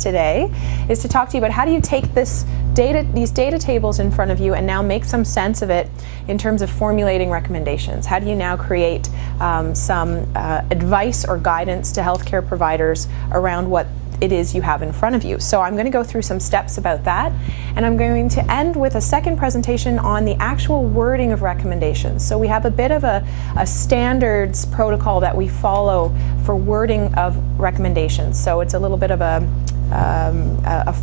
today is to talk to you about how do you take these data tables in front of you and now make some sense of it in terms of formulating recommendations. How do you now create some advice or guidance to healthcare providers around what it is you have in front of you. So I'm going to go through some steps about that, and I'm going to end with a second presentation on the actual wording of recommendations. So we have a bit of a standards protocol that we follow for wording of recommendations. So it's a little bit of a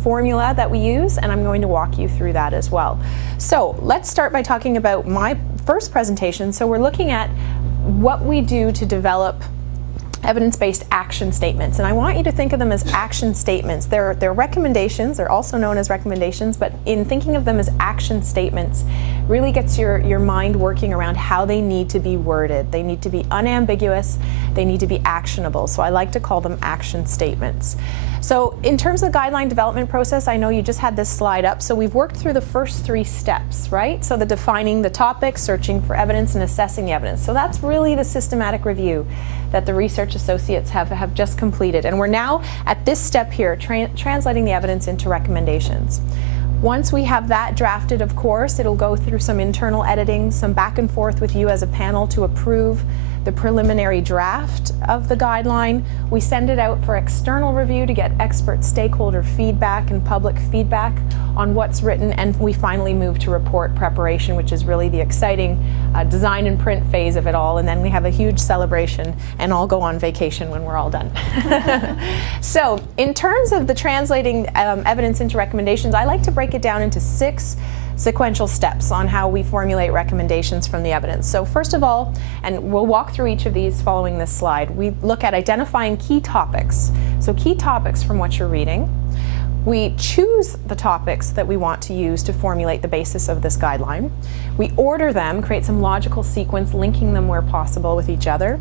formula that we use, and I'm going to walk you through that as well. So let's start by talking about my first presentation. So we're looking at what we do to develop evidence-based action statements, and I want you to think of them as action statements. They're recommendations, they're also known as recommendations, but in thinking of them as action statements really gets your mind working around how they need to be worded. They need to be unambiguous, they need to be actionable, so I like to call them action statements. So in terms of the guideline development process, I know you just had this slide up, so we've worked through the first three steps, right? So the defining the topic, searching for evidence, and assessing the evidence. So that's really the systematic review that the research associates have just completed. And we're now at this step here, translating the evidence into recommendations. Once we have that drafted, of course, it'll go through some internal editing, some back and forth with you as a panel to approve the preliminary draft of the guideline. We send it out for external review to get expert stakeholder feedback and public feedback on what's written, and we finally move to report preparation, which is really the exciting design and print phase of it all, and then we have a huge celebration and all go on vacation when we're all done. So in terms of the translating evidence into recommendations, I like to break it down into 6 sequential steps on how we formulate recommendations from the evidence. So first of all, and we'll walk through each of these following this slide, we look at identifying key topics. So key topics from what you're reading. We choose the topics that we want to use to formulate the basis of this guideline. We order them, create some logical sequence, linking them where possible with each other.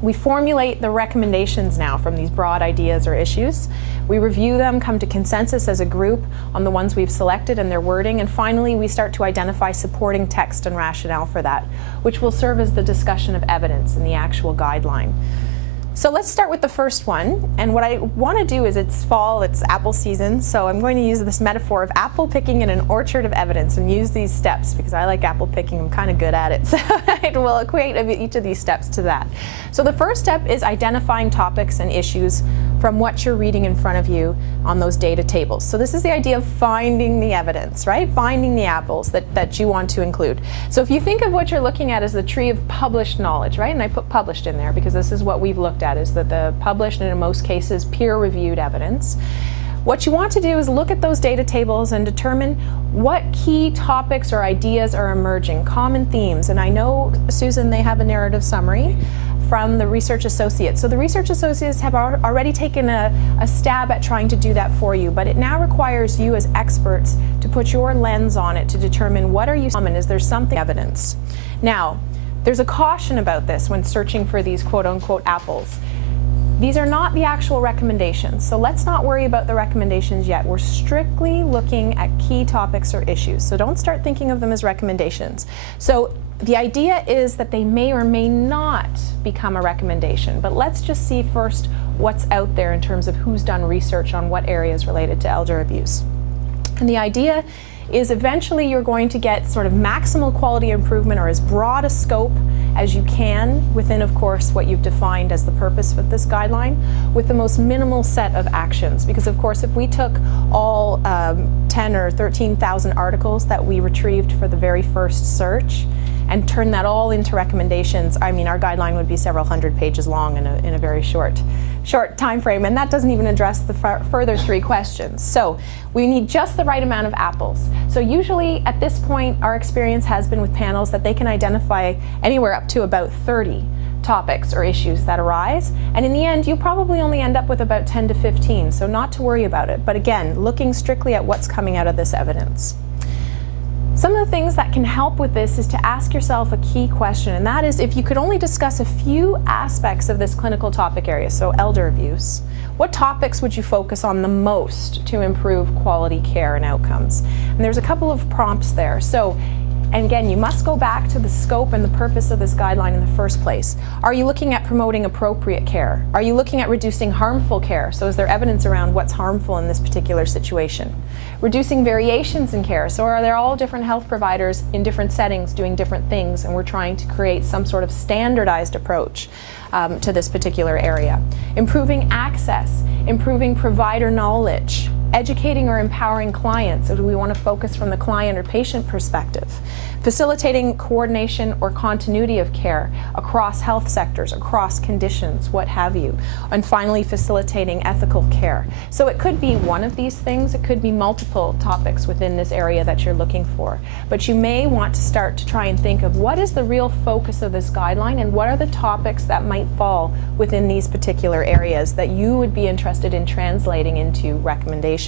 We formulate the recommendations now from these broad ideas or issues. We review them, come to consensus as a group on the ones we've selected and their wording, and finally we start to identify supporting text and rationale for that, which will serve as the discussion of evidence in the actual guideline. So let's start with the first one, and what I want to do is, it's fall, it's apple season, so I'm going to use this metaphor of apple picking in an orchard of evidence and use these steps because I like apple picking, I'm kind of good at it, so I will equate each of these steps to that. So the first step is identifying topics and issues from what you're reading in front of you on those data tables. So this is the idea of finding the evidence, right? Finding the apples that you want to include. So if you think of what you're looking at as the tree of published knowledge, right? And I put published in there because this is what we've looked at, is that the published and in most cases peer-reviewed evidence. What you want to do is look at those data tables and determine what key topics or ideas are emerging, common themes. And I know, Susan, they have a narrative summary from the research associates. So the research associates have already taken a stab at trying to do that for you, but it now requires you as experts to put your lens on it to determine what are you common, is there something evidence. Now, there's a caution about this when searching for these quote-unquote apples. These are not the actual recommendations, so let's not worry about the recommendations yet. We're strictly looking at key topics or issues, so don't start thinking of them as recommendations. So the idea is that they may or may not become a recommendation, but let's just see first what's out there in terms of who's done research on what areas related to elder abuse. And the idea is eventually you're going to get sort of maximal quality improvement, or as broad a scope as you can within, of course, what you've defined as the purpose of this guideline, with the most minimal set of actions. Because of course, if we took all 10 or 13,000 articles that we retrieved for the very first search and turn that all into recommendations, I mean, our guideline would be several hundred pages long in a very short time frame, and that doesn't even address the further 3 questions. So we need just the right amount of apples. So usually at this point, our experience has been with panels that they can identify anywhere up to about 30 topics or issues that arise, and in the end you probably only end up with about 10 to 15, so not to worry about it, but again, looking strictly at what's coming out of this evidence. Some of the things that can help with this is to ask yourself a key question, and that is, if you could only discuss a few aspects of this clinical topic area, so elder abuse, what topics would you focus on the most to improve quality care and outcomes? And there's a couple of prompts there. So And again, you must go back to the scope and the purpose of this guideline in the first place. Are you looking at promoting appropriate care? Are you looking at reducing harmful care? So is there evidence around what's harmful in this particular situation? Reducing variations in care. So are there all different health providers in different settings doing different things, and we're trying to create some sort of standardized approach to this particular area? Improving access, improving provider knowledge, educating or empowering clients. So do we want to focus from the client or patient perspective? Facilitating coordination or continuity of care across health sectors, across conditions, what have you. And finally, facilitating ethical care. So it could be one of these things, it could be multiple topics within this area that you're looking for. But you may want to start to try and think of what is the real focus of this guideline and what are the topics that might fall within these particular areas that you would be interested in translating into recommendations.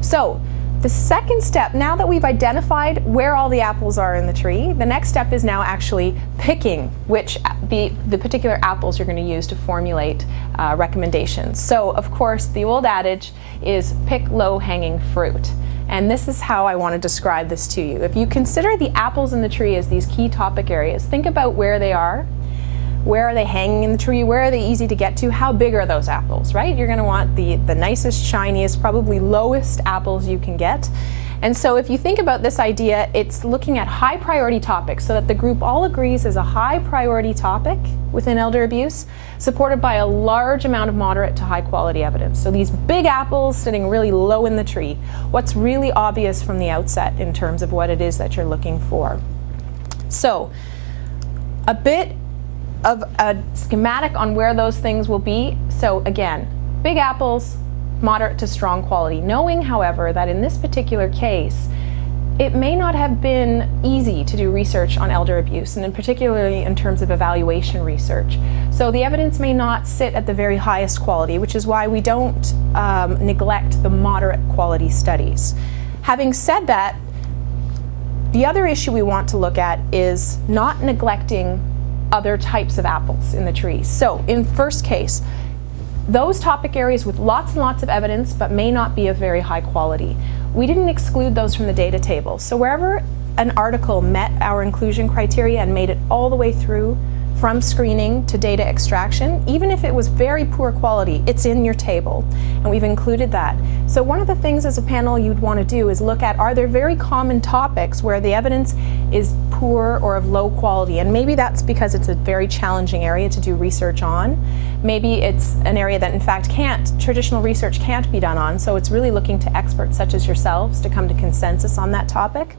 So the second step, now that we've identified where all the apples are in the tree, the next step is now actually picking which the particular apples you're going to use to formulate recommendations. So of course the old adage is pick low-hanging fruit. And this is how I want to describe this to you. If you consider the apples in the tree as these key topic areas, think about where they are. Where are they hanging in the tree? Where are they easy to get to? How big are those apples, right? You're going to want the nicest, shiniest, probably lowest apples you can get. And so if you think about this idea, it's looking at high priority topics so that the group all agrees is a high priority topic within elder abuse, supported by a large amount of moderate to high quality evidence. So these big apples sitting really low in the tree, what's really obvious from the outset in terms of what it is that you're looking for. So a bit of a schematic on where those things will be. So again, big apples, moderate to strong quality. Knowing, however, that in this particular case, it may not have been easy to do research on elder abuse, and in particularly in terms of evaluation research. So the evidence may not sit at the very highest quality, which is why we don't neglect the moderate quality studies. Having said that, the other issue we want to look at is not neglecting other types of apples in the tree. So in first case, those topic areas with lots and lots of evidence but may not be of very high quality. We didn't exclude those from the data table. So wherever an article met our inclusion criteria and made it all the way through from screening to data extraction, even if it was very poor quality, it's in your table, and we've included that. So one of the things as a panel you'd want to do is look at, are there very common topics where the evidence is poor or of low quality? And maybe that's because it's a very challenging area to do research on. Maybe it's an area that in fact traditional research can't be done on, so it's really looking to experts such as yourselves to come to consensus on that topic.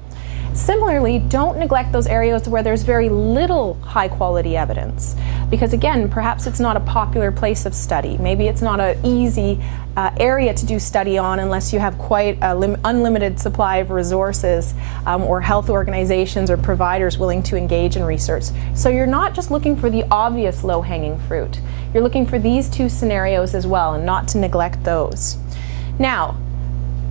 Similarly, don't neglect those areas where there's very little high quality evidence, because again, perhaps it's not a popular place of study. Maybe it's not an easy area to do study on unless you have quite an unlimited supply of resources or health organizations or providers willing to engage in research. So you're not just looking for the obvious low-hanging fruit. You're looking for these two scenarios as well, and not to neglect those. Now,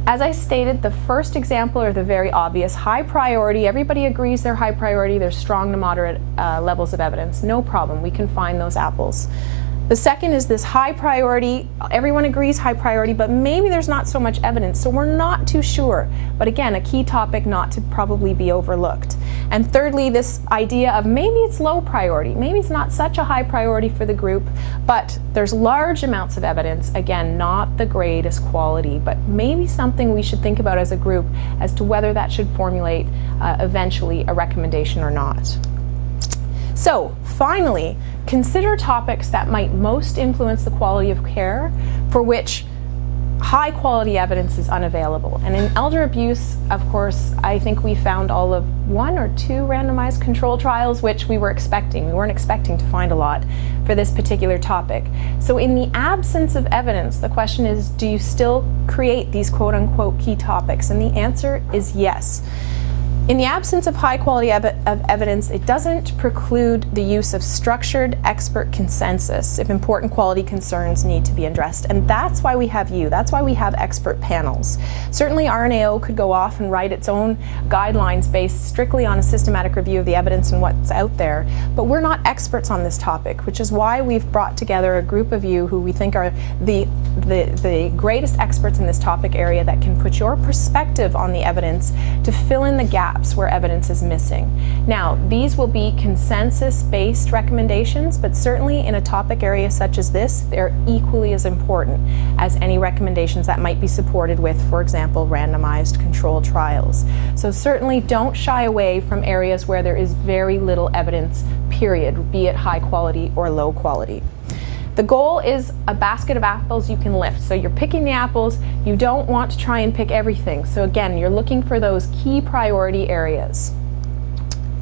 as I stated, the first example are the very obvious, high priority. Everybody agrees they're high priority. There's strong to moderate levels of evidence. No problem, we can find those apples. The second is this high priority. Everyone agrees high priority, but maybe there's not so much evidence, so we're not too sure. But again, a key topic not to probably be overlooked. And thirdly, this idea of maybe it's low priority. Maybe it's not such a high priority for the group, but there's large amounts of evidence. Again, not the greatest quality, but maybe something we should think about as a group as to whether that should formulate eventually a recommendation or not. So finally, consider topics that might most influence the quality of care for which high quality evidence is unavailable. And in elder abuse, of course, I think we found all of 1 or 2 randomized control trials, which we were expecting. We weren't expecting to find a lot for this particular topic. So in the absence of evidence, the question is, do you still create these quote unquote key topics? And the answer is yes. In the absence of high quality evidence, it doesn't preclude the use of structured expert consensus if important quality concerns need to be addressed. And that's why we have you. That's why we have expert panels. Certainly RNAO could go off and write its own guidelines based strictly on a systematic review of the evidence and what's out there. But we're not experts on this topic, which is why we've brought together a group of you who we think are the the greatest experts in this topic area that can put your perspective on the evidence to fill in the gaps where evidence is missing. Now, these will be consensus-based recommendations, but certainly in a topic area such as this, they're equally as important as any recommendations that might be supported with, for example, randomized controlled trials. So certainly don't shy away from areas where there is very little evidence, period, be it high quality or low quality. The goal is a basket of apples you can lift. So you're picking the apples, you don't want to try and pick everything. So again, you're looking for those key priority areas.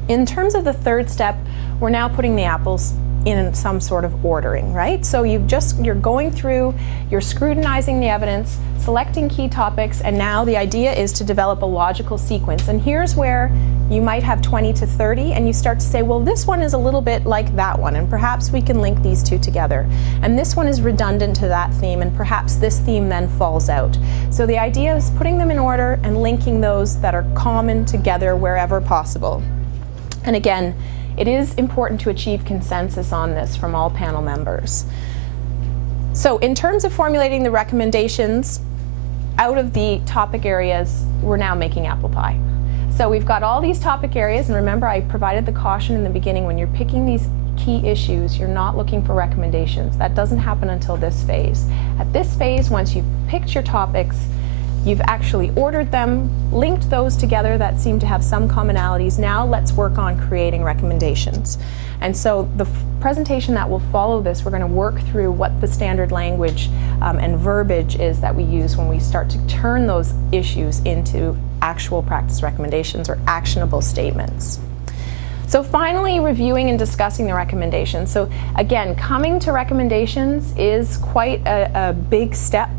In terms of the third step, we're now putting the apples in some sort of ordering, right? So you're going through, you're scrutinizing the evidence, selecting key topics, and now the idea is to develop a logical sequence. And here's where you might have 20 to 30, and you start to say, well, this one is a little bit like that one, and perhaps we can link these two together. And this one is redundant to that theme, and perhaps this theme then falls out. So the idea is putting them in order and linking those that are common together wherever possible. And again, it is important to achieve consensus on this from all panel members. So in terms of formulating the recommendations out of the topic areas, we're now making apple pie. So we've got all these topic areas, and remember I provided the caution in the beginning, when you're picking these key issues, you're not looking for recommendations. That doesn't happen until this phase. At this phase, once you've picked your topics, you've actually ordered them, linked those together that seem to have some commonalities. Now let's work on creating recommendations. And so the presentation that will follow this, we're going to work through what the standard language and verbiage is that we use when we start to turn those issues into actual practice recommendations or actionable statements. So finally, reviewing and discussing the recommendations. So again, coming to recommendations is quite a big step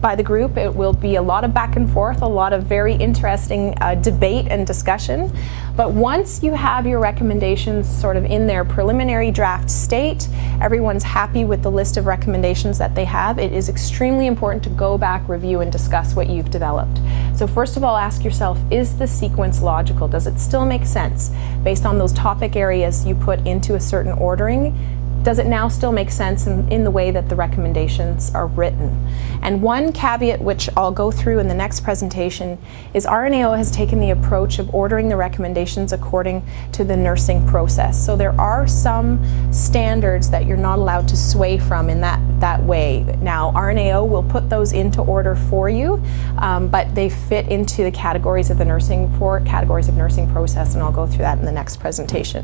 by the group. It will be a lot of back and forth, a lot of very interesting debate and discussion. But once you have your recommendations sort of in their preliminary draft state, everyone's happy with the list of recommendations that they have, it is extremely important to go back, review, and discuss what you've developed. So first of all, ask yourself, is the sequence logical? Does it still make sense based on those topic areas you put into a certain ordering? Does it now still make sense in the way that the recommendations are written? And one caveat, which I'll go through in the next presentation, is RNAO has taken the approach of ordering the recommendations according to the nursing process. So there are some standards that you're not allowed to sway from in that way. Now, RNAO will put those into order for you, but they fit into the categories of the nursing process, and I'll go through that in the next presentation.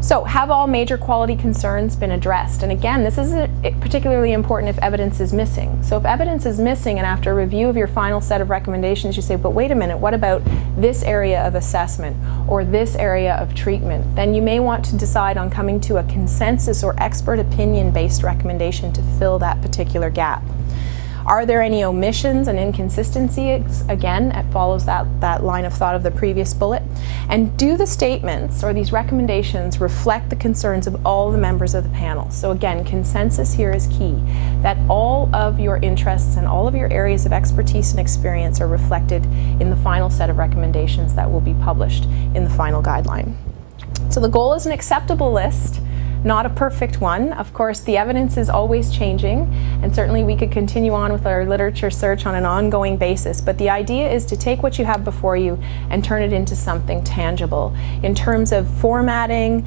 So, have all major quality concerns been addressed? And again, this is particularly important if evidence is missing. So if evidence is missing and after a review of your final set of recommendations you say, but wait a minute, what about this area of assessment or this area of treatment? Then you may want to decide on coming to a consensus or expert opinion-based recommendation to fill that particular gap. Are there any omissions and inconsistencies? Again, it follows that line of thought of the previous bullet. And do the statements or these recommendations reflect the concerns of all the members of the panel? So again, consensus here is key, that all of your interests and all of your areas of expertise and experience are reflected in the final set of recommendations that will be published in the final guideline. So the goal is an acceptable list, not a perfect one. Of course, the evidence is always changing, and certainly we could continue on with our literature search on an ongoing basis, but the idea is to take what you have before you and turn it into something tangible. In terms of formatting,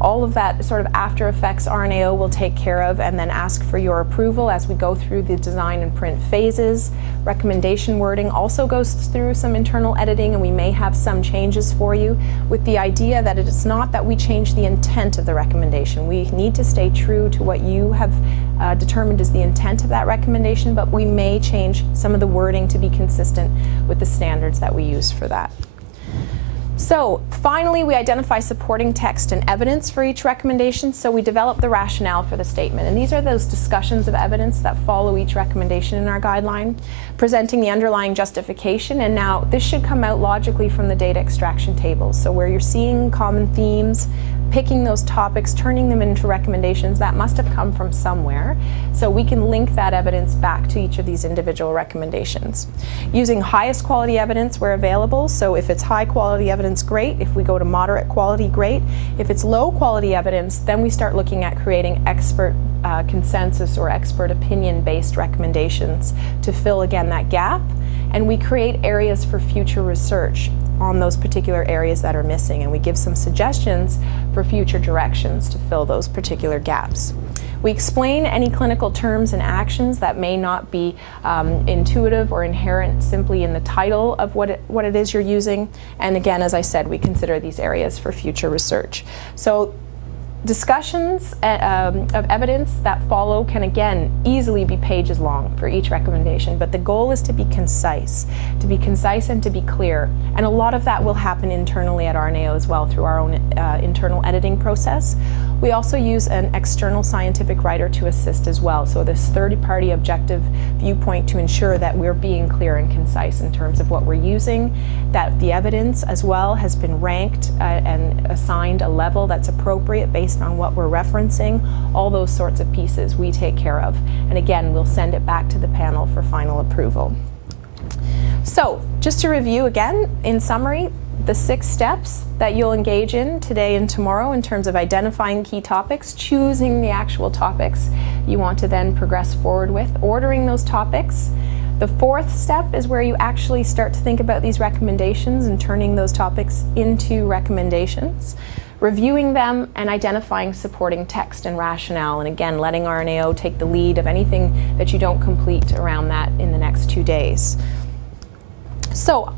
all of that sort of after effects RNAO will take care of, and then ask for your approval as we go through the design and print phases. Recommendation wording also goes through some internal editing, and we may have some changes for you, with the idea that it is not that we change the intent of the recommendation. We need to stay true to what you have determined is the intent of that recommendation, but we may change some of the wording to be consistent with the standards that we use for that. So finally, we identify supporting text and evidence for each recommendation. So we develop the rationale for the statement. And these are those discussions of evidence that follow each recommendation in our guideline, presenting the underlying justification. And now this should come out logically from the data extraction tables. So where you're seeing common themes, picking those topics, turning them into recommendations, that must have come from somewhere. So we can link that evidence back to each of these individual recommendations. Using highest quality evidence where available, so if it's high quality evidence, great. If we go to moderate quality, great. If it's low quality evidence, then we start looking at creating expert consensus or expert opinion-based recommendations to fill, again, that gap. And we create areas for future research on those particular areas that are missing, and we give some suggestions for future directions to fill those particular gaps. We explain any clinical terms and actions that may not be intuitive or inherent simply in the title of what it is you're using. And again, as I said, we consider these areas for future research. So discussions of evidence that follow can again easily be pages long for each recommendation, but the goal is to be concise and to be clear. And a lot of that will happen internally at RNAO as well through our own internal editing process. We also use an external scientific writer to assist as well, so this third-party objective viewpoint to ensure that we're being clear and concise in terms of what we're using, that the evidence as well has been ranked and assigned a level that's appropriate based on what we're referencing. All those sorts of pieces we take care of. And again, we'll send it back to the panel for final approval. So, just to review again, in summary, the 6 steps that you'll engage in today and tomorrow in terms of identifying key topics, choosing the actual topics you want to then progress forward with, ordering those topics. The 4th step is where you actually start to think about these recommendations and turning those topics into recommendations, reviewing them and identifying supporting text and rationale, and again, letting RNAO take the lead of anything that you don't complete around that in the next 2 days. So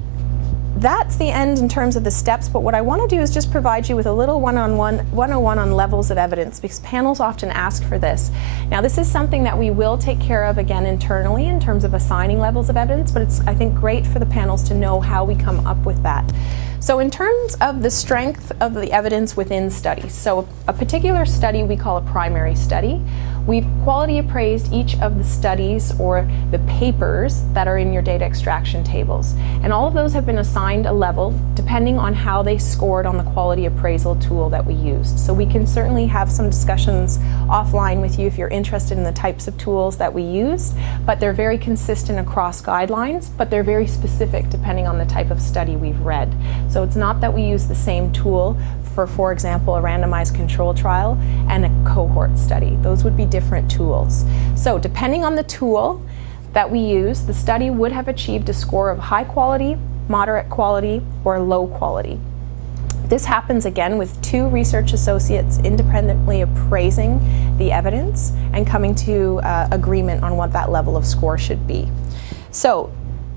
that's the end in terms of the steps, but what I want to do is just provide you with a little one-on-one on levels of evidence, because panels often ask for this. Now, this is something that we will take care of again internally in terms of assigning levels of evidence, but it's, I think, great for the panels to know how we come up with that. So in terms of the strength of the evidence within studies, so a particular study we call a primary study. We've quality appraised each of the studies or the papers that are in your data extraction tables. And all of those have been assigned a level depending on how they scored on the quality appraisal tool that we used. So we can certainly have some discussions offline with you if you're interested in the types of tools that we use, but they're very consistent across guidelines, but they're very specific depending on the type of study we've read. So it's not that we use the same tool for example, a randomized control trial and a cohort study. Those would be different tools. So depending on the tool that we use, the study would have achieved a score of high quality, moderate quality, or low quality. This happens again with 2 research associates independently appraising the evidence and coming to agreement on what that level of score should be. So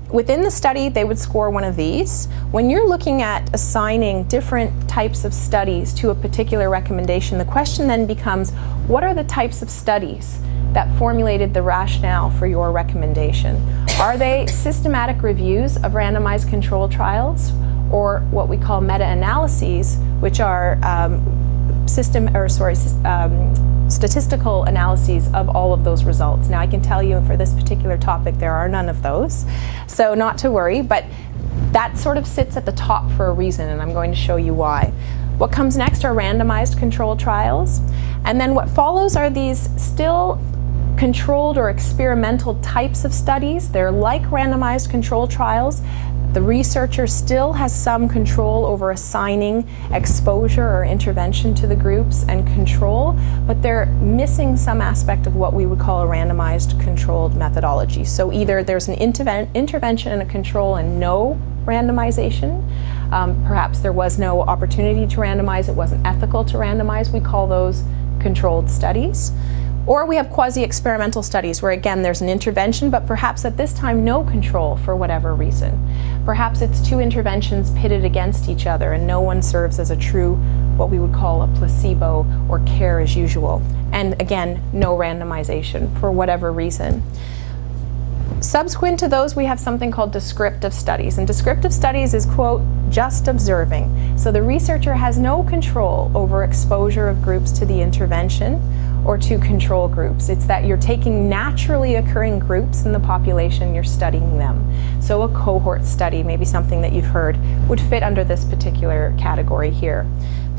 within the study, they would score one of these. When you're looking at assigning different types of studies to a particular recommendation, the question then becomes, what are the types of studies that formulated the rationale for your recommendation? Are they systematic reviews of randomized control trials, or what we call meta-analyses, which are statistical analyses of all of those results? Now, I can tell you for this particular topic there are none of those, so not to worry, but that sort of sits at the top for a reason, and I'm going to show you why. What comes next are randomized control trials, and then what follows are these still controlled or experimental types of studies. They're like randomized control trials. The researcher still has some control over assigning exposure or intervention to the groups and control, but they're missing some aspect of what we would call a randomized controlled methodology. So either there's an intervention and a control and no randomization. Perhaps there was no opportunity to randomize, it wasn't ethical to randomize. We call those controlled studies. Or we have quasi-experimental studies where, again, there's an intervention, but perhaps at this time no control for whatever reason. Perhaps it's 2 interventions pitted against each other and no one serves as a true, what we would call a placebo or care as usual. And again, no randomization for whatever reason. Subsequent to those, we have something called descriptive studies. And descriptive studies is, quote, just observing. So the researcher has no control over exposure of groups to the intervention or to control groups. It's that you're taking naturally occurring groups in the population, you're studying them. So a cohort study, maybe something that you've heard, would fit under this particular category here.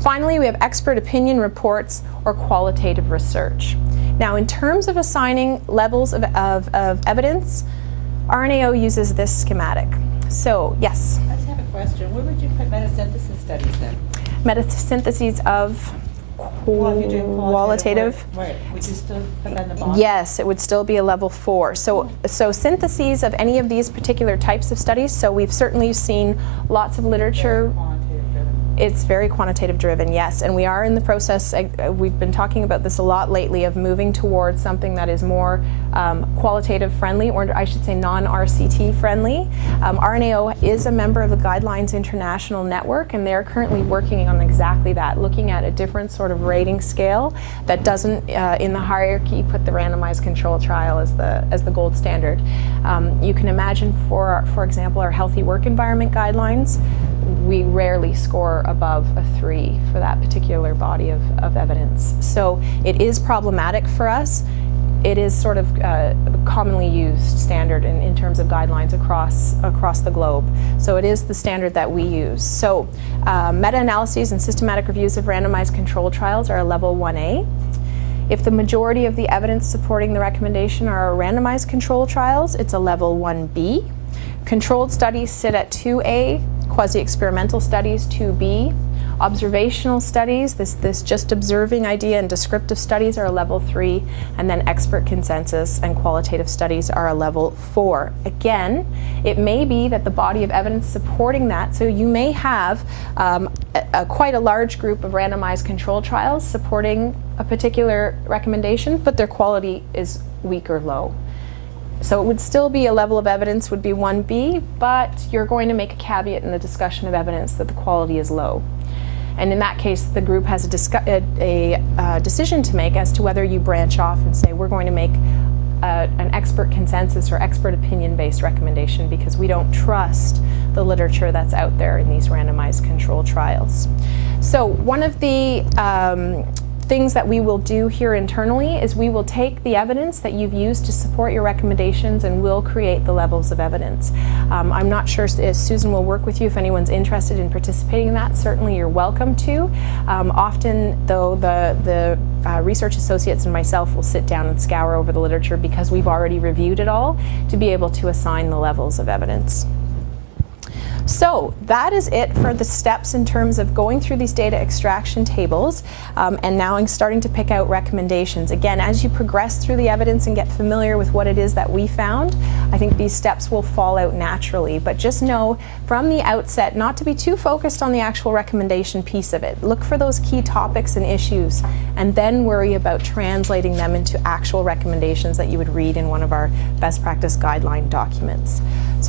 Finally, we have expert opinion reports or qualitative research. Now, in terms of assigning levels of evidence, RNAO uses this schematic. So, yes? I just have a question. Where would you put metasynthesis studies then? Metasyntheses of Well, if you're doing qualitative. Right, would you still put that in the bottom? Yes, it would still be a level 4. So syntheses of any of these particular types of studies, so we've certainly seen lots of literature. Quantitative driven. It's very quantitative driven, yes, and we are in the process, we've been talking about this a lot lately, of moving towards something that is more qualitative friendly, or I should say non-RCT friendly. RNAO is a member of the Guidelines International Network, and they're currently working on exactly that, looking at a different sort of rating scale that doesn't, in the hierarchy, put the randomized control trial as the gold standard. You can imagine, for example, our healthy work environment guidelines, we rarely score above a 3 for that particular body of evidence. So it is problematic for us. It is sort of commonly used standard in terms of guidelines across the globe. So it is the standard that we use. So meta-analyses and systematic reviews of randomized control trials are a level 1A. If the majority of the evidence supporting the recommendation are randomized control trials, it's a level 1B. Controlled studies sit at 2A, quasi-experimental studies 2B. Observational studies, this just observing idea, and descriptive studies are a level 3, and then expert consensus and qualitative studies are a level 4. Again, it may be that the body of evidence supporting that, so you may have quite a large group of randomized control trials supporting a particular recommendation, but their quality is weak or low. So it would still be a level of evidence would be 1B, but you're going to make a caveat in the discussion of evidence that the quality is low. And in that case, the group has a decision to make as to whether you branch off and say, we're going to make an expert consensus or expert opinion-based recommendation because we don't trust the literature that's out there in these randomized control trials. So one of the things that we will do here internally is we will take the evidence that you've used to support your recommendations and we'll create the levels of evidence. I'm not sure if Susan will work with you if anyone's interested in participating in that. Certainly you're welcome to. Often though the research associates and myself will sit down and scour over the literature because we've already reviewed it all to be able to assign the levels of evidence. So that is it for the steps in terms of going through these data extraction tables, and now I'm starting to pick out recommendations. Again, as you progress through the evidence and get familiar with what it is that we found, I think these steps will fall out naturally. But just know from the outset not to be too focused on the actual recommendation piece of it. Look for those key topics and issues and then worry about translating them into actual recommendations that you would read in one of our best practice guideline documents. So